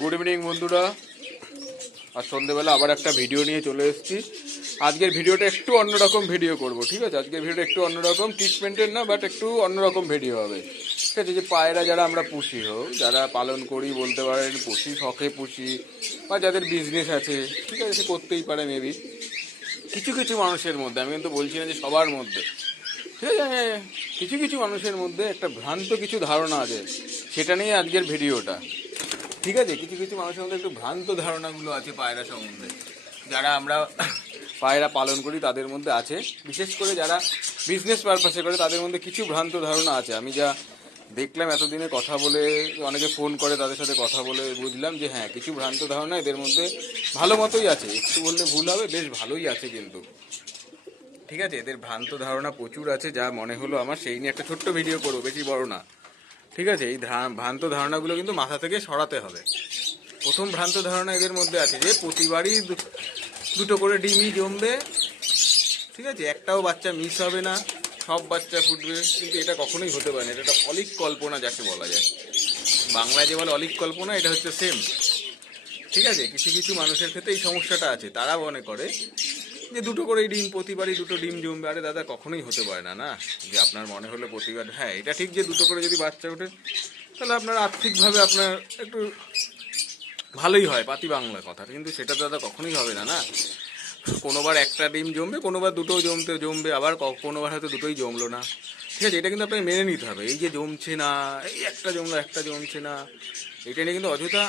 Good evening বন্ধুরা। আর সন্ধ্যেবেলা আবার একটা ভিডিও নিয়ে চলে এসেছি। আজকের ভিডিওটা একটু অন্যরকম ভিডিও করব, ঠিক আছে? আজকের ভিডিওটা একটু অন্যরকম, ট্রিটমেন্টের না, বাট একটু অন্যরকম ভিডিও হবে, ঠিক আছে? যে পায়রা যারা আমরা পুষি হোক, যারা পালন করি বলতে পারেন, পুষি শখে পুষি, বা যাদের বিজনেস আছে, ঠিক আছে, সে করতেই পারে মেবি। কিছু কিছু মানুষের মধ্যে, আমি কিন্তু বলছি না যে সবার মধ্যে, ঠিক আছে, কিছু কিছু মানুষের মধ্যে একটা ভ্রান্ত কিছু ধারণা আছে, সেটা নিয়ে আজকের ভিডিওটা, ঠিক আছে? কিছু কিছু মানুষের মধ্যে একটু ভ্রান্ত ধারণাগুলো আছে পায়রা সম্বন্ধে, যারা আমরা পায়রা পালন করি তাদের মধ্যে আছে। বিশেষ করে যারা বিজনেস পারপাসে করে তাদের মধ্যে কিছু ভ্রান্ত ধারণা আছে। আমি যা দেখলাম এতদিনে কথা বলে, অনেকে ফোন করে, তাদের সাথে কথা বলে বুঝলাম যে হ্যাঁ, কিছু ভ্রান্ত ধারণা এদের মধ্যে ভালো মতোই আছে। একটু বললে ভুল হবে, বেশ ভালোই আছে কিন্তু, ঠিক আছে? এদের ভ্রান্ত ধারণা প্রচুর আছে, যা মনে হলো আমার সেই নিয়ে একটা ছোট্ট ভিডিও করবো, বেশি বড় না, ঠিক আছে? এই ভ্রান্ত ধারণাগুলো কিন্তু মাথা থেকে সরাতে হবে। প্রথম ভ্রান্ত ধারণা এদের মধ্যে আছে যে প্রতিবারই দুটো করে ডিমই জমবে, ঠিক আছে, একটাও বাচ্চা মিস হবে না, সব বাচ্চা ফুটবে। কিন্তু এটা কখনোই হতে পারে না, এটা একটা অলীক কল্পনা যাকে বলা যায়। বাংলায় যে বলে অলীক কল্পনা, এটা হচ্ছে সেম, ঠিক আছে? কিছু কিছু মানুষের ক্ষেত্রে এই সমস্যাটা আছে, তারা মনে করে যে দুটো করে ডিম, প্রতিবারই দুটো ডিম জমবে। আরে দাদা, কখনোই হতে পারে না। না, যে আপনার মনে হলো প্রতিবার, হ্যাঁ এটা ঠিক যে দুটো করে যদি বাচ্চা ওঠে তাহলে আপনার আর্থিকভাবে আপনার একটু ভালোই হয়, পাতি বাংলা কথা, কিন্তু সেটা দাদা কখনোই হবে না। না, কোনোবার একটা ডিম জমবে, কোনোবার দুটোও জমবে, আবার কোনোবার হয়তো দুটোই জমলো না, ঠিক আছে? এটা কিন্তু আপনাকে মেনে নিতে হবে। এই যে জমছে না, এই একটা জমলো একটা জমছে না, এটা নিয়ে কিন্তু অযথা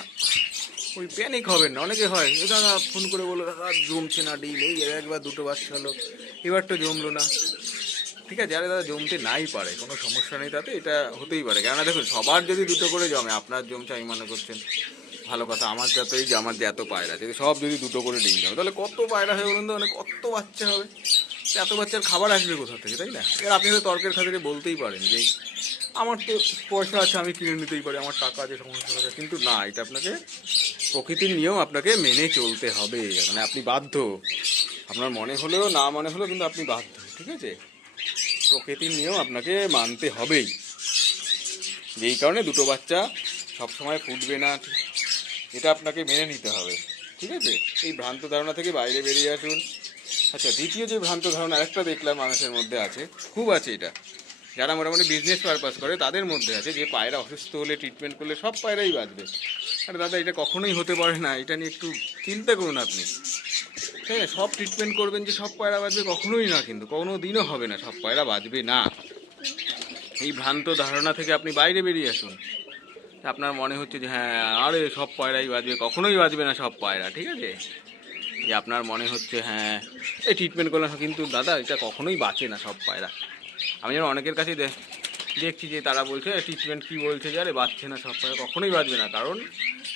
ওই প্যানিক হবেন না। অনেকে হয়, এ দাদা ফোন করে বলো দাদা জমছে না ডিম, এই একবার দুটো বাচ্চা হলো, এবার তো জমলো না, ঠিক আছে? আরে দাদা জমতে নাই পারে, কোনো সমস্যা নেই তাতে, এটা হতেই পারে। কেননা দেখুন, সবার যদি দুটো করে জমে, আপনার জমছে আমি মনে করছেন ভালো কথা, আমার যাতে এই যে আমার যে এত পায়রা, যদি সব যদি দুটো করে ডিম জমে তাহলে কত পায়রা হয়ে বলুন তো, মানে কত বাচ্চা হবে? এত বাচ্চার খাবার আসবে কোথা থেকে, তাই না? এবার আপনি তো তর্কের খাতিরে বলতেই পারেন যে আমার তো পয়সা আছে, আমি কিনে নিতেই পারি, আমার টাকা আছে, সমস্যা আছে। কিন্তু না, এটা আপনাকে প্রকৃতির নিয়ম আপনাকে মেনে চলতে হবে, মানে আপনি বাধ্য। আপনার মনে হলেও না মনে হলেও কিন্তু আপনি বাধ্য, ঠিক আছে? প্রকৃতির নিয়ম আপনাকে মানতে হবেই। যেই কারণে দুটো বাচ্চা সবসময় ফুটবে না, এটা আপনাকে মেনে নিতে হবে, ঠিক আছে? এই ভ্রান্ত ধারণা থেকে বাইরে বেরিয়ে আসুন। আচ্ছা, দ্বিতীয় যে ভ্রান্ত ধারণা একটা দেখলাম মানুষের মধ্যে আছে, খুব আছে এটা, যারা মোটামুটি বিজনেস পারপাস করে তাদের মধ্যে আছে, যে পায়রা অসুস্থ হলে ট্রিটমেন্ট করলে সব পায়রাই বাঁচবে। আরে দাদা, এটা কখনোই হতে পারে না, এটা নিয়ে একটু চিন্তা করুন আপনি। হ্যাঁ, সব ট্রিটমেন্ট করবেন যে সব পায়রা বাঁচবে, কখনোই না, কিন্তু কোনো দিনও হবে না, সব পায়রা বাঁচবে না। এই ভ্রান্ত ধারণা থেকে আপনি বাইরে বেরিয়ে আসুন। আপনার মনে হচ্ছে যে হ্যাঁ, আরে সব পায়রাই বাঁচবে, কখনোই বাঁচবে না সব পায়রা, ঠিক আছে? যে আপনার মনে হচ্ছে হ্যাঁ এই ট্রিটমেন্ট করলাম, কিন্তু দাদা এটা কখনোই বাঁচে না সব পায়রা। আমি যেন অনেকের কাছে দেখছি যে তারা বলছে ট্রিটমেন্ট কী বলছে, যে আরে বাঁচছে না সব পায়রা, কখনোই বাঁচবে না। কারণ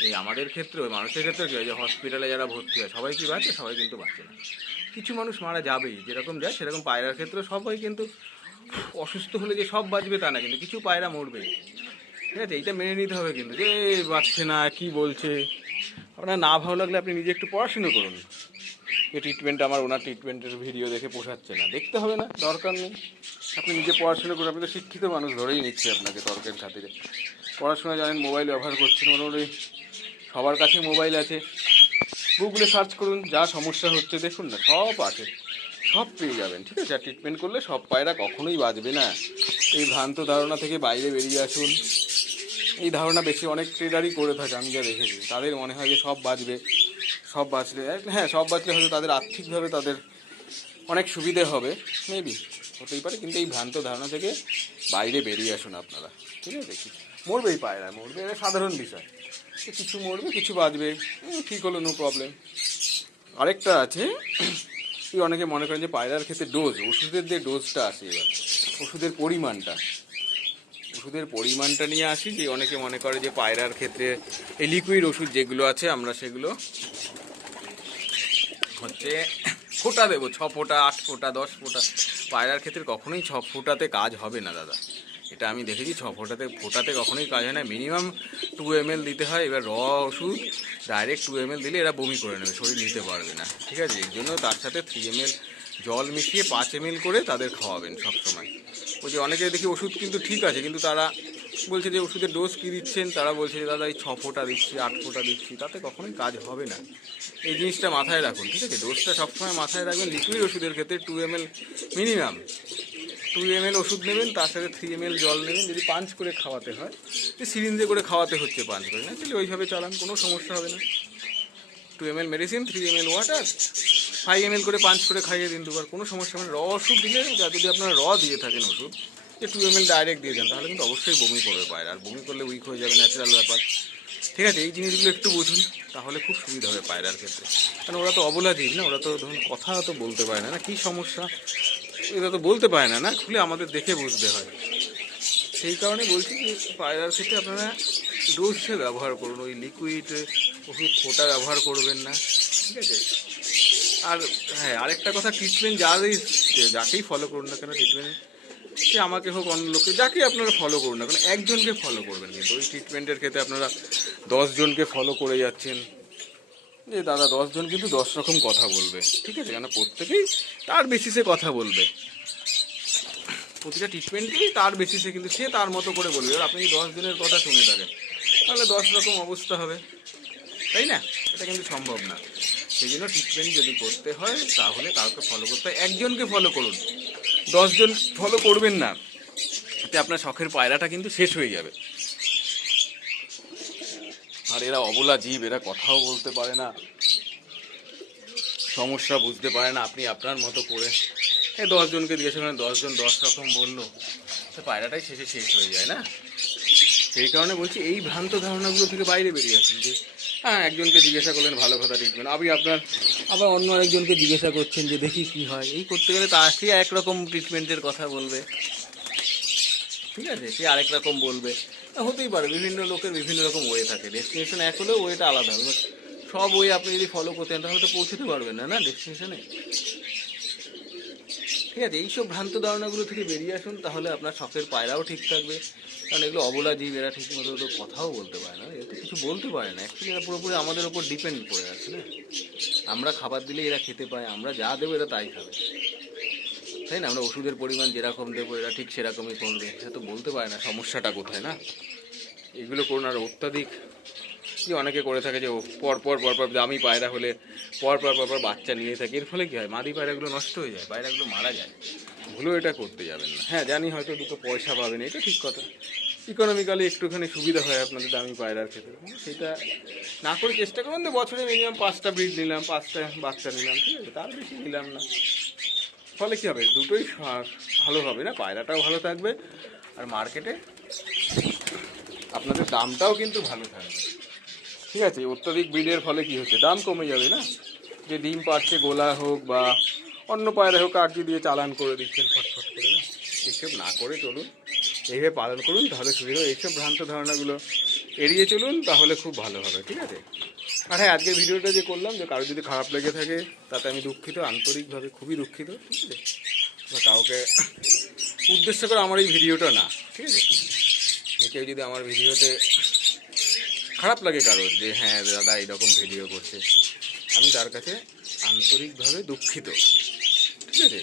এই আমাদের ক্ষেত্রে, মানুষের ক্ষেত্রে কী হয়, যে হসপিটালে যারা ভর্তি হয় সবাই কি বাঁচে? সবাই কিন্তু বাঁচে না। কিছু মানুষ মারা যাবেই, যেরকম যায় সেরকম পায়রার ক্ষেত্রে সবাই কিন্তু অসুস্থ হলে যে সব বাঁচবে তা না, কিন্তু কিছু পায়রা মরবেই, ঠিক আছে? এইটা মেনে নিতে হবে কিন্তু, যে বাঁচছে না কি বলছে। আপনার না ভালো লাগলে আপনি নিজে একটু পড়াশুনো করুন। যে ট্রিটমেন্ট আমার, ওনার ট্রিটমেন্টের ভিডিও দেখে পোষাচ্ছে না, দেখতে হবে না, দরকার নেই। আপনি নিজে পড়াশুনো করুন। আপনি তো শিক্ষিত মানুষ, ধরেই নিচ্ছে আপনাকে তর্কের খাতিরে। পড়াশোনা জানেন, মোবাইল ব্যবহার করছেন, মোটামুটি সবার কাছে মোবাইল আছে, গুগলে সার্চ করুন, যা সমস্যা হচ্ছে দেখুন না, সব আছে, সব পেয়ে যাবেন, ঠিক আছে? আর ট্রিটমেন্ট করলে সব পায়রা কখনোই বাঁচবে না। এই ভ্রান্ত ধারণা থেকে বাইরে বেরিয়ে আসুন। এই ধারণা বেশি অনেক ট্রেডারই করে থাকে, আমি যা দেখেছি। তাদের মনে হয় যে সব বাঁচবে, সব বাঁচলে, হ্যাঁ সব বাঁচলে হয়তো তাদের আর্থিকভাবে তাদের অনেক সুবিধে হবে, মেবি হতেই পারে। কিন্তু এই ভ্রান্ত ধারণা থেকে বাইরে বেরিয়ে আসুন আপনারা, ঠিক আছে? দেখি মরবেই পায়রা, মরবে, এটা সাধারণ বিষয়। কিছু মরবে, কিছু বাঁচবে, ঠিক হলো, নো প্রবলেম। আরেকটা আছে, এই অনেকে মনে করেন যে পায়রার ক্ষেত্রে ডোজ, ওষুধের যে ডোজটা আছে, এবার ওষুধের পরিমাণটা নিয়ে আসি। যে অনেকে মনে করে যে পায়রার ক্ষেত্রে এই লিকুইড ওষুধ যেগুলো আছে, আমরা সেগুলো হচ্ছে ফোঁটা দেবো, 6 ফোঁটা 8 ফোঁটা 10 ফোঁটা। পায়রার ক্ষেত্রে কখনোই 6 ফোঁটাতে কাজ হবে না দাদা, এটা আমি দেখেছি। 6 ফোঁটাতে কখনোই কাজ হয় না, মিনিমাম 2 ml দিতে হয়। এবার ওষুধ ডাইরেক্ট 2 ml দিলে এরা বমি করে নেবে, শরীর নিতে পারবে না, ঠিক আছে? এই জন্য তার সাথে 3 ml জল মিশিয়ে 5 ml করে তাদের খাওয়াবেন সবসময়। ওই যে অনেকে দেখি ওষুধ কিন্তু ঠিক আছে, কিন্তু তারা বলছে যে ওষুধের ডোজ কী দিচ্ছেন, তারা বলছে যে দাদা এই 6 ফোঁটা দিচ্ছি, 8 ফোঁটা দিচ্ছি, তাতে কখনোই কাজ হবে না। এই জিনিসটা মাথায় রাখুন, ঠিক আছে? ডোজটা সবসময় মাথায় রাখবেন। লিকুইড ওষুধের ক্ষেত্রে 2 ml মিনিমাম 2 ml ওষুধ নেবেন, তার সাথে 3 ml জল নেবেন। যদি পাঞ্চ করে খাওয়াতে হয়, যে সিরিঞ্জে করে খাওয়াতে হচ্ছে পাঞ্চ করে, না তাহলে ওইভাবে চালান, কোনো সমস্যা হবে না। 2 ml medicine, 3 ml water, 5 ml করে পাঞ্চ করে খাইয়ে দিন দুবার, কোনো সমস্যা হবে না। র ওষুধ দিলে, যদি আপনারা র দিয়ে থাকেন ওষুধ, যে 2 ml ডাইরেক্ট দিয়ে দেন, তাহলে কিন্তু অবশ্যই বমি করবে পায়রা, আর বমি করলে উইক হয়ে যাবে, ন্যাচারাল ব্যাপার। ঠিক আছে, এই জিনিসগুলো একটু বুঝুন, তাহলে খুব সুবিধা হবে পায়রার ক্ষেত্রে। কারণ ওরা তো অবলা জীব না, ওরা তো ধরুন কথা তো বলতে পারে না, না কী সমস্যা এটা তো বলতে পারে না, না খুলে আমাদের দেখে বুঝতে হয়। সেই কারণে বলছি যে পায়রার ক্ষেত্রে আপনারা ডোজ হিসেবে ব্যবহার করুন, ওই লিকুইড ওষুধ ফোঁটা ব্যবহার করবেন না, ঠিক আছে? আর হ্যাঁ, আরেকটা কথা, ট্রিটমেন্ট যাকেই ফলো করুন না কেন, ট্রিটমেন্ট সে আমাকে হোক অন্য লোককে, যাকে আপনারা ফলো করুন না কেন, একজনকে ফলো করবেন। কিন্তু ওই ট্রিটমেন্টের ক্ষেত্রে আপনারা 10 জনকে ফলো করে যাচ্ছেন, যে দাদা 10 জন কিন্তু 10 রকম কথা বলবে, ঠিক আছে? কেন প্রত্যেকেই তার বেসিসে কথা বলবে, প্রতিটা ট্রিটমেন্টেই তার বেসিসে, কিন্তু সে তার মতো করে বলবে। এবার আপনি 10 জনের কথা শুনে থাকেন, তাহলে 10 রকম অবস্থা হবে, তাই না? এটা কিন্তু সম্ভব না। সেই জন্য ট্রিটমেন্ট যদি করতে হয়, তাহলে কাউকে ফলো করতে হয়, একজনকে ফলো করুন, 10 জন ফলো করবেন না, এতে আপনার শখের পায়রাটা কিন্তু শেষ হয়ে যাবে। আর এরা অবলা জীব, এরা কথাও বলতে পারে না, সমস্যা বুঝতে পারে না। আপনি আপনার মতো করে 10 জনকে জিজ্ঞাসা করেন, 10 জন 10 রকম বললো, তো পায়রাটাই শেষ হয়ে যায় না? সেই কারণে বলছি, এই ভ্রান্ত ধারণাগুলো থেকে বাইরে বেরিয়ে আসুন। যে হ্যাঁ, একজনকে জিজ্ঞাসা করলেন ভালো কথা ট্রিটমেন্ট, আবার অন্য আরেকজনকে জিজ্ঞাসা করছেন যে দেখি কী হয়। এই করতে গেলে তা সে একরকম ট্রিটমেন্টের কথা বলবে, ঠিক আছে? সে আরেক রকম বলবে, হতেই পারে, বিভিন্ন লোকের বিভিন্ন রকম ওয়ে থাকে। ডেস্টিনেশন এক হলেও ওয়েটা আলাদা হবে। সব ওয়ে আপনি যদি ফলো করতেন, তাহলে তো পৌঁছতে পারবেন না, না ডেস্টিনেশনে। ঠিক আছে, এইসব ভ্রান্ত ধারণাগুলো থেকে বেরিয়ে আসুন, তাহলে আপনার শখের পায়রাও ঠিক থাকবে। কারণ এগুলো অবলা জীব, এরা ঠিক মতো তো কথাও বলতে পারে না, এরা তো কিছু বলতে পারে না। অ্যাকচুয়ালি এরা পুরোপুরি আমাদের ওপর ডিপেন্ড করে আছে, না? আমরা খাবার দিলে এরা খেতে পায়, আমরা যা দেবো এরা তাই খাবে, তাই না? আমরা ওষুধের পরিমাণ যেরকম দেবো, এরা ঠিক সেরকমই করবে। এটা তো বলতে পারে না সমস্যাটা কোথায়, না? এগুলো করুন। আর অত্যাধিক যে অনেকে করে থাকে, যে পরপর দামি পায়রা হলে পরপর বাচ্চা নিয়ে থাকে, এর ফলে কী হয়, মাদি পায়রাগুলো নষ্ট হয়ে যায়, পায়রাগুলো মারা যায়। ভুলেও এটা করতে যাবেন না। হ্যাঁ জানি, হয়তো দুটো পয়সা পাবেন, এটা ঠিক কথা, ইকোনমিক্যালি একটুখানি সুবিধা হয় আপনাদের দামি পায়রার ক্ষেত্রে, সেটা না করে চেষ্টা করুন যে বছরে মিনিমাম 5টা ব্রিড নিলাম, 5টা বাচ্চা নিলাম, ঠিক আছে? তার বেশি নিলাম না। ফলে কী হবে, দুটোই ভালো হবে, না? পায়রাটাও ভালো থাকবে, আর মার্কেটে আপনাদের দামটাও কিন্তু ভালো থাকবে, ঠিক আছে? অত্যাধিক ব্রিডের ফলে কি হচ্ছে, দাম কমে যাবে, না? যে ডিম পাচ্ছে, গোলা হোক বা অন্য পায়রা হোক, কাকি দিয়ে চালান করে দিচ্ছেন ফটফট করে, না? এইসব না করে চলুন, এইভাবে পালন করুন, তাহলে সুবিধা। এইসব ভ্রান্ত ধারণাগুলো এড়িয়ে চলুন, তাহলে খুব ভালো হবে, ঠিক আছে? আর হ্যাঁ, আজকের ভিডিওটা যে করলাম, যে কারো যদি খারাপ লেগে থাকে, তাতে আমি দুঃখিত, আন্তরিকভাবে খুবই দুঃখিত, ঠিক আছে? বা কাউকে উদ্দেশ্য করে আমার এই ভিডিওটা না, ঠিক আছে? কেউ যদি আমার ভিডিওতে খারাপ লাগে কারোর, যে হ্যাঁ দাদা এইরকম ভিডিও করছে, আমি তার কাছে আন্তরিকভাবে দুঃখিত, ঠিক আছে?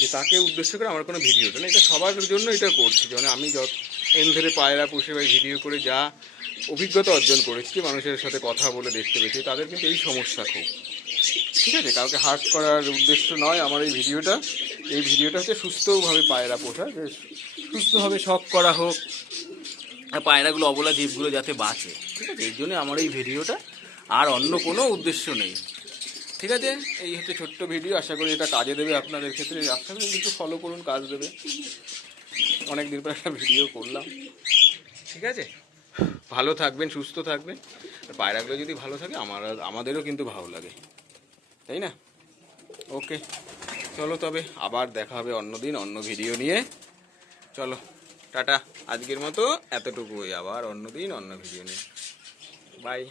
যে তাকে উদ্দেশ্য করে আমার কোনো ভিডিওটা না, এটা সবার জন্য এটা করছি। যেমন আমি এন ধরে পায়রা পুষে বা ভিডিও করে যা অভিজ্ঞতা অর্জন করেছি, মানুষের সাথে কথা বলে দেখতে পেয়েছি, তাদের কিন্তু এই সমস্যা খুব, ঠিক আছে? কাউকে হার্ট করার উদ্দেশ্য নয় আমার এই ভিডিওটা। এই ভিডিওটা হচ্ছে সুস্থভাবে পায়রা পোষা, যে সুস্থভাবে শখ করা হোক, আর পায়রাগুলো, অবলা জীবগুলো যাতে বাঁচে, ঠিক আছে? এর জন্য আমার এই ভিডিওটা, আর অন্য কোনো উদ্দেশ্য নেই, ঠিক আছে? এই হচ্ছে ছোট্ট ভিডিও, আশা করি এটা কাজে দেবে আপনাদের ক্ষেত্রে। আশা করি একটু ফলো করুন, কাজ দেবে। অনেক দিন পর একটা ভিডিও করলাম, ঠিক আছে? ভালো থাকবেন, সুস্থ থাকবেন, আর পায়রাগুলো যদি ভালো থাকে, আমাদেরও কিন্তু ভালো লাগে, তাই না? ওকে, চলো তবে আবার দেখা হবে অন্য দিন অন্য ভিডিও নিয়ে। চলো টাটা, আজকের মতো এতটুকুই, আবার অন্য দিন অন্য ভিডিও নিয়ে, বাই।